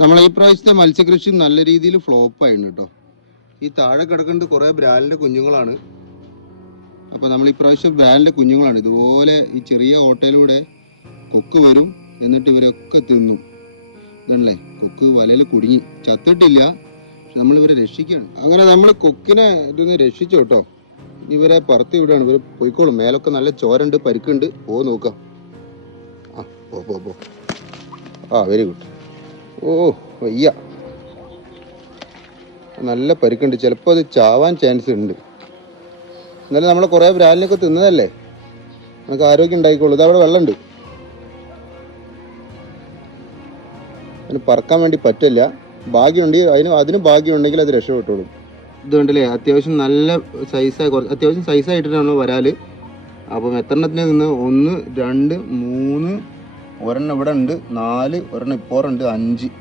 നമ്മളെ ഈ പ്രാവശ്യത്തെ മത്സ്യകൃഷി നല്ല രീതിയിൽ ഫ്ലോപ്പായിരുന്നു കേട്ടോ. ഈ താഴെ കിടക്കുന്നത് കുറേ ബ്രാലിൻ്റെ കുഞ്ഞുങ്ങളാണ്. അപ്പോൾ നമ്മൾ ഈ പ്രാവശ്യം ബ്രാലിൻ്റെ കുഞ്ഞുങ്ങളാണ്. ഇതുപോലെ ഈ ചെറിയ ഓട്ടയിലൂടെ കൊക്ക് വരും, എന്നിട്ട് ഇവരൊക്കെ തിന്നും. ഇതാണല്ലേ കൊക്ക് വലയിൽ കുടുങ്ങി ചത്തിട്ടില്ല, പക്ഷെ നമ്മളിവരെ രക്ഷിക്കുകയാണ്. അങ്ങനെ നമ്മൾ കൊക്കിനെ ഇതൊന്ന് രക്ഷിച്ചു കേട്ടോ. ഇവരെ പറത്തി വിടുകയാണ്. ഇവർ പോയിക്കോളും. മേലൊക്കെ നല്ല ചോരണ്ട്, പരിക്കുണ്ട്. നോക്കാം. പോ. Very good. വയ്യ, നല്ല പരിക്കുണ്ട്. ചിലപ്പോൾ അത് ചാവാൻ ചാൻസ് ഉണ്ട്. എന്നാലും നമ്മൾ കുറേ ബ്രാലിനൊക്കെ തിന്നതല്ലേ, നമുക്ക് ആരോഗ്യം ഉണ്ടായിക്കോളൂ. ഇതവിടെ വെള്ളമുണ്ട്. അതിന് പറക്കാൻ വേണ്ടി പറ്റില്ല. ഭാഗ്യമുണ്ട്, അതിന് ഭാഗ്യമുണ്ടെങ്കിൽ അത് രക്ഷപ്പെട്ടോളും. ഇത് കണ്ടില്ലേ, അത്യാവശ്യം നല്ല സൈസായി, അത്യാവശ്യം സൈസായിട്ടാണ് വരാല്. അപ്പം എത്രണ്ണത്തിന് നിന്ന് 1 2 3 ഒരെണ്ണം ഇവിടെ ഉണ്ട്, 4 ഒരെണ്ണം ഇപ്പോറുണ്ട്, 5